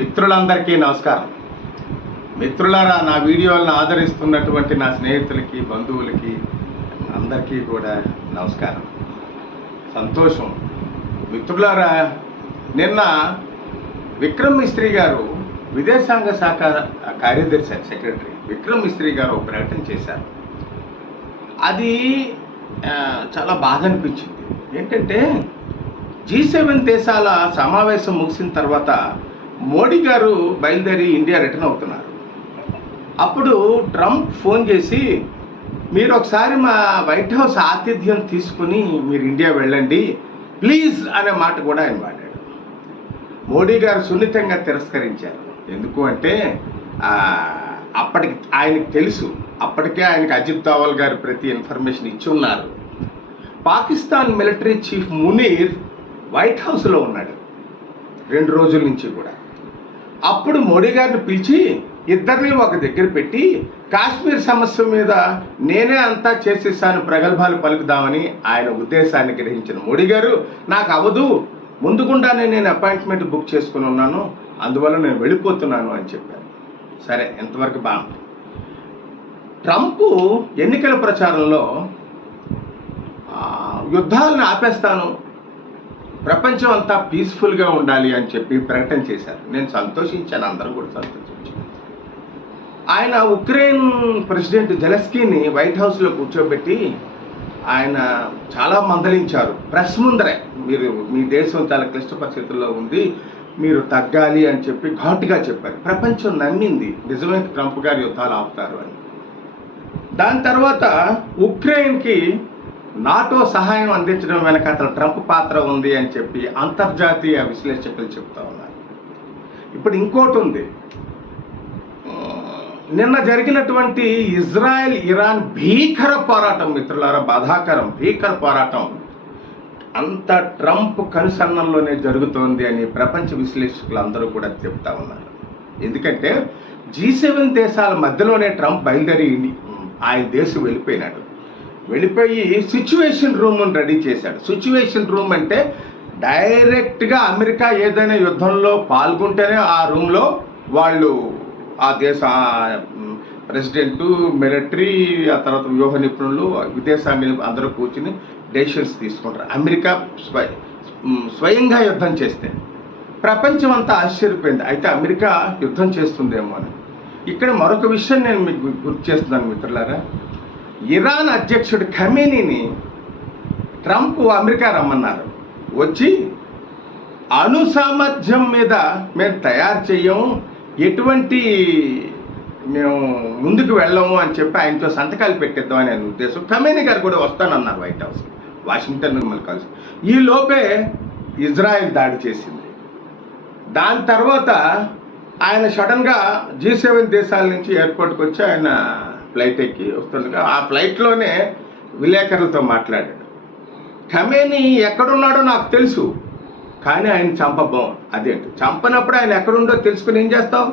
మిత్రులందరికీ నమస్కారం. మిత్రులారా నా వీడియోలను ఆదరిస్తున్నటువంటి నా స్నేహితులకి బంధువులకి అందరికీ కూడా నమస్కారం. సంతోషం. మిత్రులారా నిన్న విక్రమ్ మిస్త్రీ గారు విదేశాంగ శాఖ కార్యదర్శి సెక్రటరీ విక్రమ్ మిస్త్రీ గారు ఒక ప్రకటన చేశారు. అది చాలా బాధ అనిపించింది. ఏంటంటే జీ సెవెన్ దేశాల సమావేశం ముగిసిన తర్వాత మోడీ గారు బయలుదేరి ఇండియా రిటర్న్ అవుతున్నారు. అప్పుడు ట్రంప్ ఫోన్ చేసి మీరు ఒకసారి మా వైట్ హౌస్ ఆతిథ్యం తీసుకుని మీరు ఇండియా వెళ్ళండి ప్లీజ్ అనే మాట కూడా ఆయన వాడాడు మోడీ గారు సున్నితంగా తిరస్కరించారు. ఎందుకు అంటే అప్పటికి ఆయనకు తెలుసు అప్పటికే ఆయనకి అజిత్ దావల్ గారు ప్రతి ఇన్ఫర్మేషన్ ఇచ్చి ఉన్నారు. Pakistan military chief Munir white హౌస్లో ఉన్నాడు రెండు రోజుల నుంచి కూడా. అప్పుడు మోడీ గారిని పిలిచి ఇద్దరిని ఒక దగ్గర పెట్టి కాశ్మీర్ సమస్య మీద నేనే అంతా చేసేసాను ప్రగల్భాలు పలుకుదామని ఆయన ఉద్దేశాన్ని గ్రహించిన మోడీ గారు నాకు అవదు ముందుకుండానే నేను అపాయింట్మెంట్ బుక్ చేసుకుని ఉన్నాను అందువల్ల నేను వెళ్ళిపోతున్నాను అని చెప్పారు. సరే ఇంతవరకు బాగుంది. ట్రంప్ ఎన్నికల ప్రచారంలో యుద్ధాలను ఆపేస్తాను ప్రపంచం అంతా పీస్ఫుల్గా ఉండాలి అని చెప్పి ప్రకటన చేశారు. నేను సంతోషించాను అందరూ కూడా సంతోషించాను ఆయన ఉక్రెయిన్ ప్రెసిడెంట్ జెలస్కీని వైట్ హౌస్లో కూర్చోబెట్టి ఆయన చాలా మందలించారు. ప్రెస్ ముందరే మీరు మీ దేశం చాలా క్లిష్ట పరిస్థితుల్లో ఉంది మీరు తగ్గాలి అని చెప్పి ఘాటుగా చెప్పారు. ప్రపంచం నమ్మింది నిజమే ట్రంప్ గారు యుద్ధాలు ఆపుతారు అని. దాని తర్వాత ఉక్రెయిన్కి నాటో సహాయం అందించడం వెనక అతను ట్రంప్ పాత్ర ఉంది అని చెప్పి అంతర్జాతీయ విశ్లేషకులు చెప్తా ఉన్నారు. ఇప్పుడు ఇంకోటి ఉంది. నిన్న జరిగినటువంటి ఇజ్రాయెల్ ఇరాన్ భీకర పోరాటం మిత్రులారా బాధాకరం భీకర పోరాటం అంత ట్రంప్ కనుసన్నల్లోనే జరుగుతోంది అని ప్రపంచ విశ్లేషకులు అందరూ కూడా చెప్తా ఉన్నారు. ఎందుకంటే జీ సెవెన్ దేశాల మధ్యలోనే ట్రంప్ బయలుదేరి ఆయన దేశం వెళ్ళిపోయినాడు. వెళ్ళిపోయి సిచ్యువేషన్ రూమ్ను రెడీ చేశాడు. సిచ్యువేషన్ రూమ్ అంటే డైరెక్ట్గా అమెరికా ఏదైనా యుద్ధంలో పాల్గొంటేనే ఆ రూమ్లో వాళ్ళు ఆ దేశ ప్రెసిడెంట్ మిలిటరీ ఆ తర్వాత వ్యూహ నిపుణులు విదేశాంగ అందరూ కూర్చుని డెసిషన్స్ తీసుకుంటారు. అమెరికా స్వయ స్వయంగా యుద్ధం చేస్తే ప్రపంచం అంతా ఆశ్చర్యపోయింది. అయితే అమెరికా యుద్ధం చేస్తుందేమో అని. ఇక్కడ మరొక విషయం నేను మీకు గుర్తు చేస్తున్నాను మిత్రులారా. ఇరాన్ అధ్యక్షుడు ఖమేనీని ట్రంప్ అమెరికా రమ్మన్నారు. వచ్చి అణు సామర్థ్యం మీద మేము తయారు చేయము ఎటువంటి మేము ముందుకు వెళ్ళము అని చెప్పి ఆయనతో సంతకాలు పెట్టేద్దాం అని ఉద్దేశం. ఖమేనీ గారు కూడా వస్తానన్నారు వైట్ హౌస్ వాషింగ్టన్ మిమ్మల్ని కలిసి. ఈ లోపే ఇజ్రాయెల్ దాడి చేసింది. దాని తర్వాత ఆయన సడన్గా జీ సెవెన్ దేశాల నుంచి ఎయిర్పోర్ట్కి వచ్చి ఆయన ఫ్లైట్ ఎక్కి వస్తుండగా ఆ ఫ్లైట్లోనే విలేకరులతో మాట్లాడాడు. ఖమేని ఎక్కడున్నాడో నాకు తెలుసు కానీ ఆయన చంపబో అదేంటి చంపనప్పుడు ఆయన ఎక్కడుండో తెలుసుకుని ఏం చేస్తావు?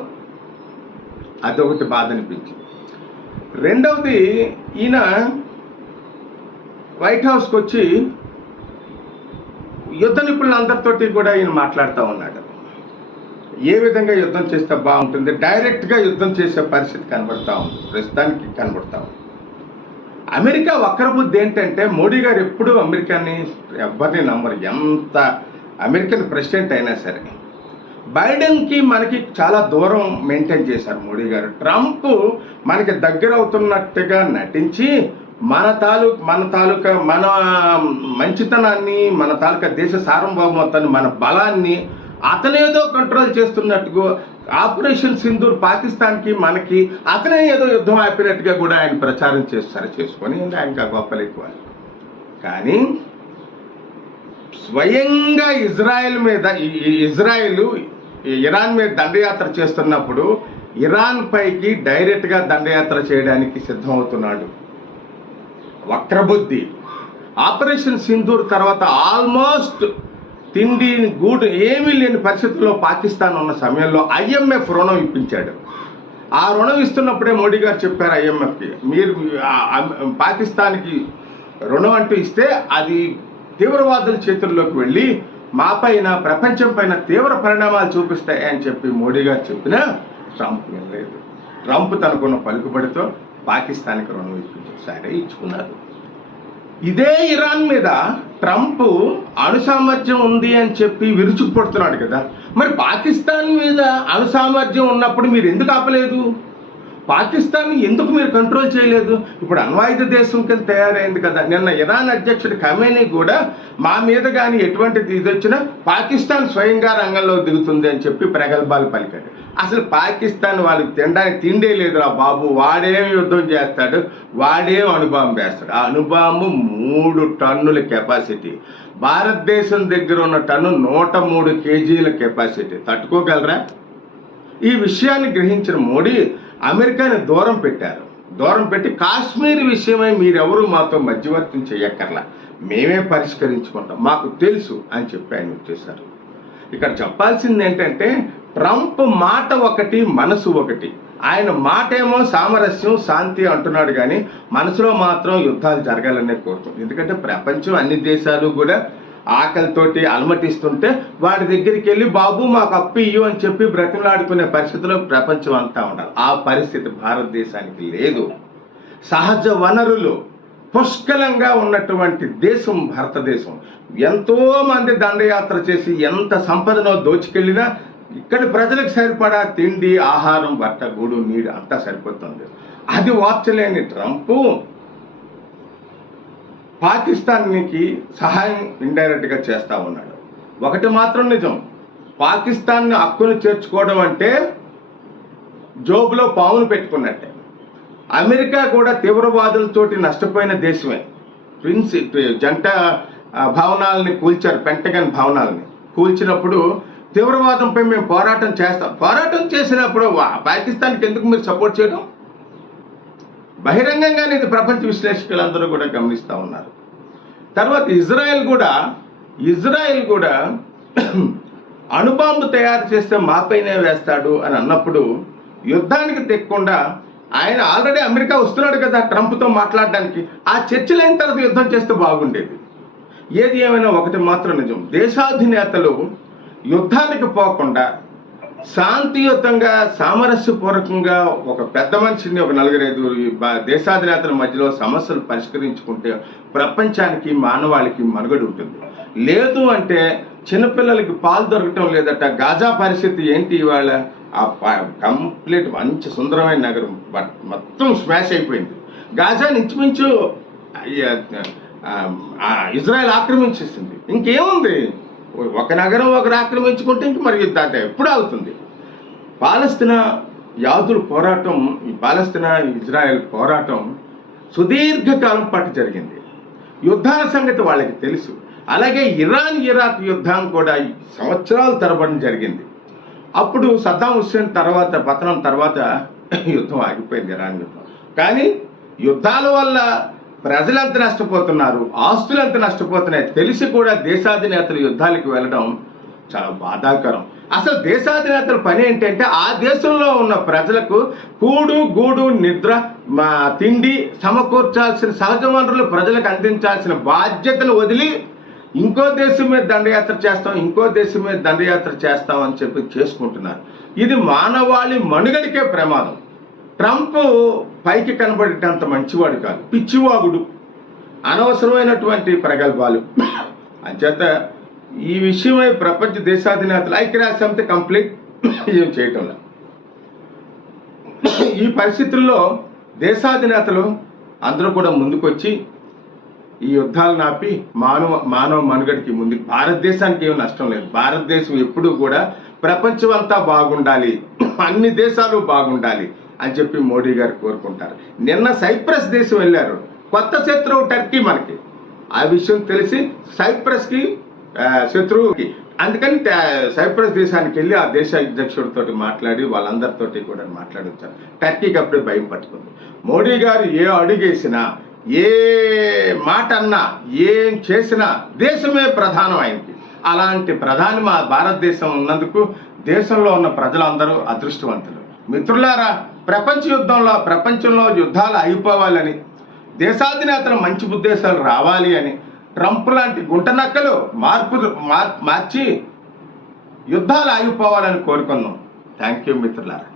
అదొకటి బాధ అనిపించింది రెండవది ఈయన వైట్ హౌస్కి వచ్చి యుద్ధ నిపుణులందరితోటి కూడా ఈయన మాట్లాడుతూ ఉన్నాడు. ఏ విధంగా యుద్ధం చేస్తే బాగుంటుంది? డైరెక్ట్గా యుద్ధం చేసే పరిస్థితి కనబడతా ఉంది. ప్రస్తుతానికి కనబడతా ఉంది. అమెరికా వక్రబుద్ధి ఏంటంటే మోడీ గారు ఎప్పుడూ అమెరికాని ఎవరిని నమ్మరు. ఎంత అమెరికన్ ప్రెసిడెంట్ అయినా సరే. బైడెన్కి మనకి చాలా దూరం మెయింటైన్ చేశారు మోడీ గారు. ట్రంప్ మనకి దగ్గర అవుతున్నట్టుగా నటించి మన తాలూ మన తాలూకా మన మంచితనాన్ని మన తాలూకా దేశ సార్వభౌమత్వాన్ని మన బలాన్ని అతనేదో కంట్రోల్ చేస్తున్నట్టుగా ఆపరేషన్ సింధూర్ పాకిస్తాన్కి మనకి అతనే ఏదో యుద్ధం ఆపినట్టుగా కూడా ఆయన ప్రచారం చేస్తారు చేసుకొని ఆయనకి ఆ గొప్పలు ఎక్కువ. కానీ స్వయంగా ఇజ్రాయెల్ మీద ఈ ఇజ్రాయెల్ ఇరాన్ మీద దండయాత్ర చేస్తున్నప్పుడు ఇరాన్ పైకి డైరెక్ట్గా దండయాత్ర చేయడానికి సిద్ధమవుతున్నాడు. వక్రబుద్ధి. ఆపరేషన్ సింధూర్ తర్వాత ఆల్మోస్ట్ తిండి గూడు ఏమీ లేని పరిస్థితుల్లో పాకిస్తాన్ ఉన్న సమయంలో ఐఎంఎఫ్ రుణం ఇప్పించాడు. ఆ రుణం ఇస్తున్నప్పుడే మోడీ గారు చెప్పారు ఐఎంఎఫ్కి మీరు పాకిస్తాన్కి రుణం అంటూ ఇస్తే అది తీవ్రవాదుల చేతుల్లోకి వెళ్ళి మా పైన ప్రపంచం పైన తీవ్ర పరిణామాలు చూపిస్తాయి అని చెప్పి మోడీ గారు చెప్పినా ట్రంప్ వినలేదు ట్రంప్ తనకున్న పలుకుబడితో పాకిస్తాన్కి రుణం ఇప్పించారు. సరే ఇచ్చుకున్నారు. ఇదే ఇరాన్ మీద ట్రంప్ అణు సామర్థ్యం ఉంది అని చెప్పి విరుచుకుపడుతున్నాడు కదా. మరి పాకిస్తాన్ మీద అణు సామర్థ్యం ఉన్నప్పుడు మీరు ఎందుకు ఆపలేదు? పాకిస్తాన్ ఎందుకు మీరు కంట్రోల్ చేయలేదు? ఇప్పుడు అణ్వాయుధ దేశం కింద తయారైంది కదా. నిన్న ఇరాన్ అధ్యక్షుడు ఖమేనీ కూడా మా మీద కానీ ఎటువంటి ఇది వచ్చినా పాకిస్తాన్ స్వయంగా రంగంలో దిగుతుంది అని చెప్పి ప్రగల్భాలు పలికాడు. అసలు పాకిస్తాన్ వాళ్ళకి తినడానికి తిండే లేదురా బాబు. వాడేం యుద్ధం చేస్తాడు? వాడేం అణుబాంబు వేస్తాడు? ఆ అణుబాంబు మూడు టన్నుల కెపాసిటీ భారతదేశం దగ్గర ఉన్న టన్ను నూట మూడు కేజీల కెపాసిటీ తట్టుకోగలరా? ఈ విషయాన్ని గ్రహించిన మోడీ అమెరికాని దూరం పెట్టారు. దూరం పెట్టి కాశ్మీర్ విషయమై మీరెవరు మాతో మధ్యవర్తం చేయక్కర్లా మేమే పరిష్కరించుకుంటాం. మాకు తెలుసు అని చెప్పి ఆయన వచ్చేసారు. ఇక్కడ చెప్పాల్సింది ఏంటంటే ట్రంప్ మాట ఒకటి మనసు ఒకటి. ఆయన మాట ఏమో సామరస్యం శాంతి అంటున్నాడు కానీ మనసులో మాత్రం యుద్ధాలు జరగాలనే కోరుతుంది ఎందుకంటే ప్రపంచం అన్ని దేశాలు కూడా ఆకలితోటి అలమటిస్తుంటే వాడి దగ్గరికి వెళ్ళి బాబు మాకు అప్పు ఇయ్యు అని చెప్పి బ్రతిమలాడుకునే పరిస్థితిలో ప్రపంచం అంతా ఉండాలి. ఆ పరిస్థితి భారతదేశానికి లేదు. సహజ వనరులు పుష్కలంగా ఉన్నటువంటి దేశం భారతదేశం. ఎంతో మంది దండయాత్ర చేసి ఎంత సంపదనో దోచుకెళ్ళినా ఇక్కడ ప్రజలకు సరిపడా తిండి ఆహారం బట్ట గూడు నీడు అంతా సరిపోతుంది. అది వార్చలేని ట్రంప్. పాకిస్తాన్కి సహాయం ఇండైరెక్ట్గా చేస్తూ ఉన్నాడు. ఒకటి మాత్రం నిజం. పాకిస్తాన్ని హక్కును చేర్చుకోవడం అంటే జోబులో పావును పెట్టుకున్నట్టే. అమెరికా కూడా తీవ్రవాదులతోటి నష్టపోయిన దేశమే. ప్రిన్స్ జంట భవనాలని కూల్చారు పెంటగన్ భవనాలని. కూల్చినప్పుడు తీవ్రవాదంపై మేము పోరాటం చేస్తాం పోరాటం చేసినప్పుడు పాకిస్తాన్కి ఎందుకు మీరు సపోర్ట్ చేయడం? బహిరంగంగానే ఇది ప్రపంచ విశ్లేషకులందరూ కూడా గమనిస్తూ ఉన్నారు. తర్వాత ఇజ్రాయెల్ కూడా ఇజ్రాయెల్ కూడా అణుబాంబు తయారు చేస్తే మాపైనే వేస్తాడు అని అన్నప్పుడు యుద్ధానికి తెక్కకుండా ఆయన ఆల్రెడీ అమెరికా వస్తున్నాడు కదా ట్రంప్తో మాట్లాడడానికి. ఆ చర్చలు అయిన తర్వాత యుద్ధం చేస్తే బాగుండేది. ఏది ఏమైనా ఒకటి మాత్రం నిజం. దేశాధినేతలు యుద్ధానికి పోకుండా శాంతియుతంగా సామరస్యపూర్వకంగా ఒక పెద్ద మనిషిని ఒక నలుగురు ఐదుగురు ఈ దేశాధినేతల మధ్యలో సమస్యలు పరిష్కరించుకుంటే ప్రపంచానికి మానవాళికి మనుగడ ఉంటుంది. లేదు అంటే చిన్నపిల్లలకి పాలు దొరకటం లేదట గాజా పరిస్థితి ఏంటి ఇవాళ? ఆ కంప్లీట్ మంచి సుందరమైన నగరం బట్ మొత్తం స్మాష్ అయిపోయింది. గాజా ఇంచుమించు ఇజ్రాయెల్ ఆక్రమించేసింది. ఇంకేముంది? ఒక నగరం ఒకరు ఆక్రమించుకుంటే ఇంక మరి యుద్ధం ఎప్పుడు అవుతుంది? పాలస్తీనా యాదుల పోరాటం ఈ పాలస్తీనా ఇజ్రాయెల్ పోరాటం సుదీర్ఘకాలం పాటు జరిగింది. యుద్ధాల సంగతి వాళ్ళకి తెలుసు. అలాగే ఇరాన్ ఇరాక్ యుద్ధం కూడా ఈ సంవత్సరాల తరబడి జరిగింది. అప్పుడు సద్దాం హుస్సేన్ తర్వాత పతనం తర్వాత యుద్ధం ఆగిపోయింది ఇరాన్ యుద్ధం. కానీ యుద్ధాల వల్ల ప్రజలంత నష్టపోతున్నారు ఆస్తులు నష్టపోతున్నాయి. తెలిసి కూడా దేశాధినేతలు యుద్ధాలకు వెళ్ళడం చాలా బాధాకరం. అసలు దేశాధినేతల పని ఏంటంటే ఆ దేశంలో ఉన్న ప్రజలకు కూడు గూడు నిద్ర మా తిండి సమకూర్చాల్సిన సహజ వనరులు ప్రజలకు అందించాల్సిన బాధ్యతను వదిలి ఇంకో దేశం మీద దండయాత్ర చేస్తాం ఇంకో దేశం మీద దండయాత్ర చేస్తాం అని చెప్పి చేసుకుంటున్నారు. ఇది మానవాళి మనుగడికే ప్రమాదం. ట్రంప్ పైకి కనబడేటంత మంచివాడు కాదు. పిచ్చివాగుడు. అనవసరమైనటువంటి ప్రగల్భాలు. అంచేత ఈ విషయమై ప్రపంచ దేశాధినేతలు ఐక్యరాజ్య సమితి కంప్లీట్ ఏం చేయటం లేదు. ఈ పరిస్థితుల్లో దేశాధినేతలు అందరూ కూడా ముందుకొచ్చి ఈ యుద్ధాలను ఆపి మానవ మానవ మనుగడికి ముందు భారతదేశానికి ఏం నష్టం లేదు. భారతదేశం ఎప్పుడూ కూడా ప్రపంచం అంతా బాగుండాలి. అన్ని దేశాలు బాగుండాలి. అని చెప్పి మోడీ గారు కోరుకుంటారు. నిన్న సైప్రస్ దేశం వెళ్ళారు. కొత్త శత్రువు టర్కీ మనకి. ఆ విషయం తెలిసి సైప్రస్కి శత్రువుకి. అందుకని సైప్రస్ దేశానికి వెళ్ళి ఆ దేశ అధ్యక్షుడితో మాట్లాడి వాళ్ళందరితోటి కూడా మాట్లాడించారు టర్కీకి అప్పుడే భయం పట్టుకుంది. మోడీ గారు ఏ అడుగేసినా ఏ మాట అన్నా ఏం చేసినా దేశమే ప్రధానం ఆయనకి. అలాంటి ప్రధాని మా భారతదేశం ఉన్నందుకు దేశంలో ఉన్న ప్రజలందరూ అదృష్టవంతులు. మిత్రులారా ప్రపంచ యుద్ధంలో ప్రపంచంలో యుద్ధాలు అయిపోవాలని దేశాధినేతలు మంచి ఉద్దేశాలు రావాలి అని ట్రంప్ లాంటి గుంటనక్కలు మార్పు మార్చి యుద్ధాలు ఆగిపోవాలని కోరుకున్నాం థ్యాంక్ యూ మిత్రులారా.